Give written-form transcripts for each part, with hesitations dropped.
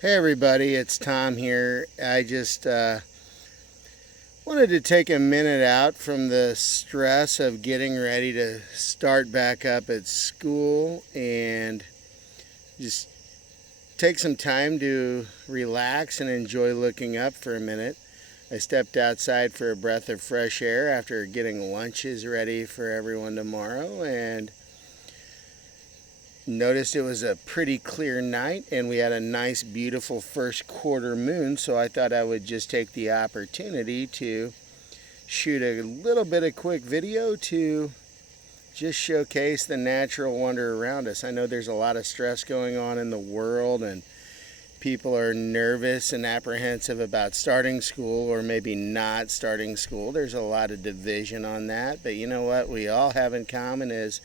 Hey everybody, it's Tom here. I just wanted to take a minute out from the stress of getting ready to start back up at school and just take some time to relax and enjoy looking up for a minute. I stepped outside for a breath of fresh air after getting lunches ready for everyone tomorrow and noticed it was a pretty clear night and we had a nice beautiful first quarter moon, so I thought I would just take the opportunity to shoot a little bit of quick video to just showcase the natural wonder around us. I know there's a lot of stress going on in the world and people are nervous and apprehensive about starting school or maybe not starting school. There's a lot of division on that, but you know what we all have in common is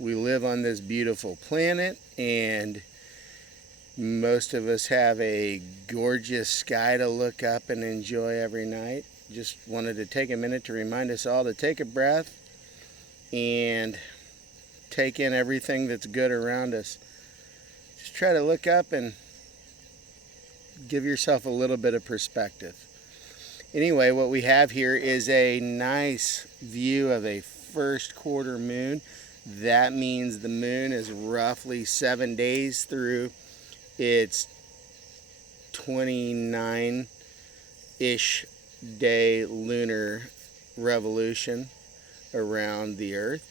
we live on this beautiful planet, and most of us have a gorgeous sky to look up and enjoy every night. Just wanted to take a minute to remind us all to take a breath and take in everything that's good around us. Just try to look up and give yourself a little bit of perspective. Anyway, what we have here is a nice view of a first quarter moon. That means the moon is roughly 7 days through its 29-ish day lunar revolution around the Earth.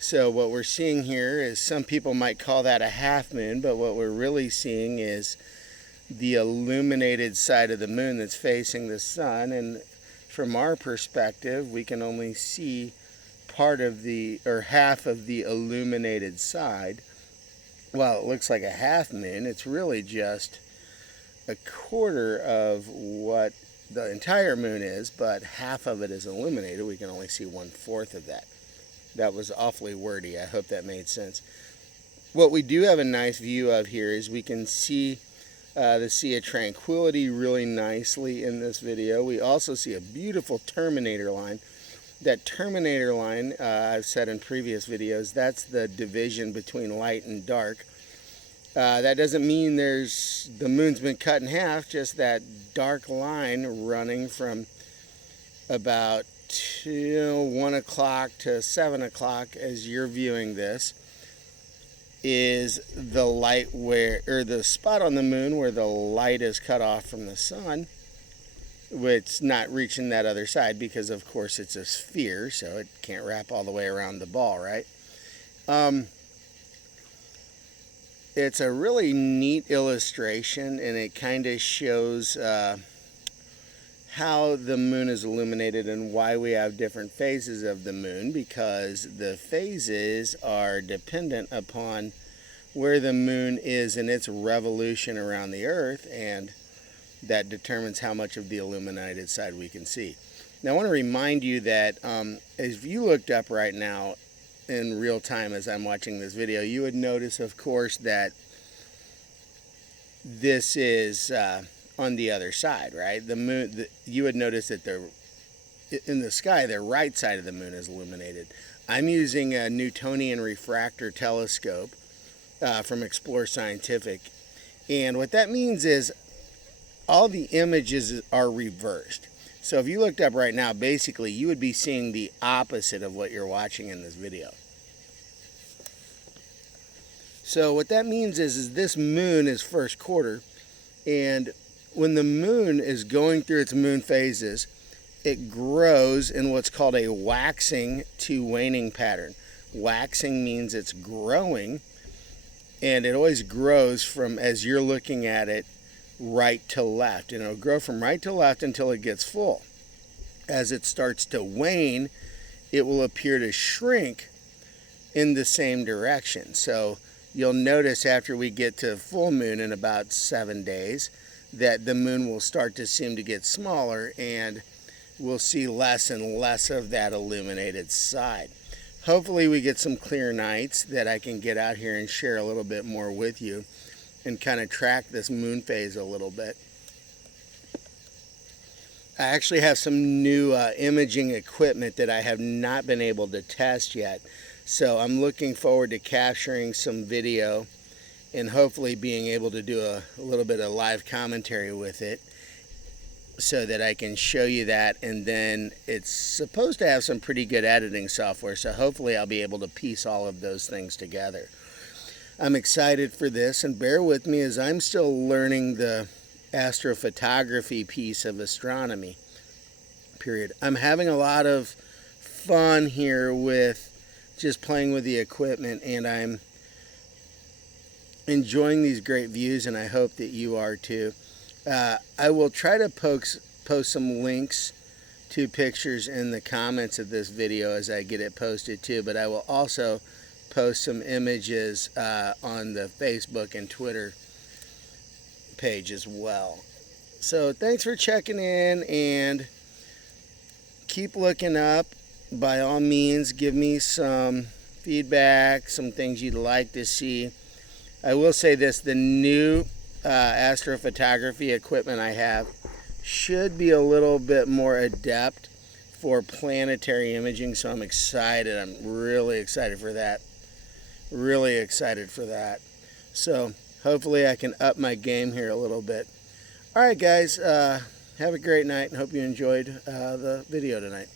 So what we're seeing here is, some people might call that a half moon, but what we're really seeing is the illuminated side of the moon that's facing the sun. And from our perspective, we can only see part of the, or half of the illuminated side. While it looks like a half moon, it's really just a quarter of what the entire moon is, but half of it is illuminated. We can only see 1/4 of that. That was awfully wordy. I hope that made sense. What we do have a nice view of here is we can see the Sea of Tranquility really nicely in this video. We also see a beautiful terminator line. That terminator line, I've said in previous videos, that's the division between light and dark. That doesn't mean the moon's been cut in half, just that dark line running from about 1 o'clock to 7 o'clock as you're viewing this is the light or the spot on the moon where the light is cut off from the sun, which not reaching that other side because of course it's a sphere, so it can't wrap all the way around the ball, right? It's a really neat illustration, and it kind of shows how the moon is illuminated and why we have different phases of the moon, because the phases are dependent upon where the moon is in its revolution around the Earth, and that determines how much of the illuminated side we can see. Now I want to remind you that if you looked up right now in real time as I'm watching this video, you would notice, of course, that this is on the other side, right? The moon, you would notice that in the sky, the right side of the moon is illuminated. I'm using a Newtonian refractor telescope from Explore Scientific, and what that means is all the images are reversed. So if you looked up right now, basically you would be seeing the opposite of what you're watching in this video. So what that means is this moon is first quarter, and when the moon is going through its moon phases, it grows in what's called a waxing to waning pattern. Waxing means it's growing, and it always grows from, as you're looking at it, right to left, and it'll grow from right to left until it gets full. As it starts to wane, it will appear to shrink in the same direction. So you'll notice after we get to full moon in about 7 days that the moon will start to seem to get smaller, and we'll see less and less of that illuminated side. Hopefully we get some clear nights that I can get out here and share a little bit more with you and kind of track this moon phase a little bit. I actually have some new imaging equipment that I have not been able to test yet, so I'm looking forward to capturing some video and hopefully being able to do a little bit of live commentary with it so that I can show you that. And then it's supposed to have some pretty good editing software, so hopefully I'll be able to piece all of those things together. I'm excited for this, and bear with me as I'm still learning the astrophotography piece of astronomy, period. I'm having a lot of fun here with just playing with the equipment, and I'm enjoying these great views, and I hope that you are too. I will try to post some links to pictures in the comments of this video as I get it posted too, but I will also post some images on the Facebook and Twitter page as well. So thanks for checking in, and keep looking up. By all means, give me some feedback, some things you'd like to see. I will say this, the new astrophotography equipment I have should be a little bit more adept for planetary imaging, so I'm excited. I'm really excited for that. Really excited for that. So hopefully I can up my game here a little bit. All right, guys, have a great night, and hope you enjoyed the video tonight.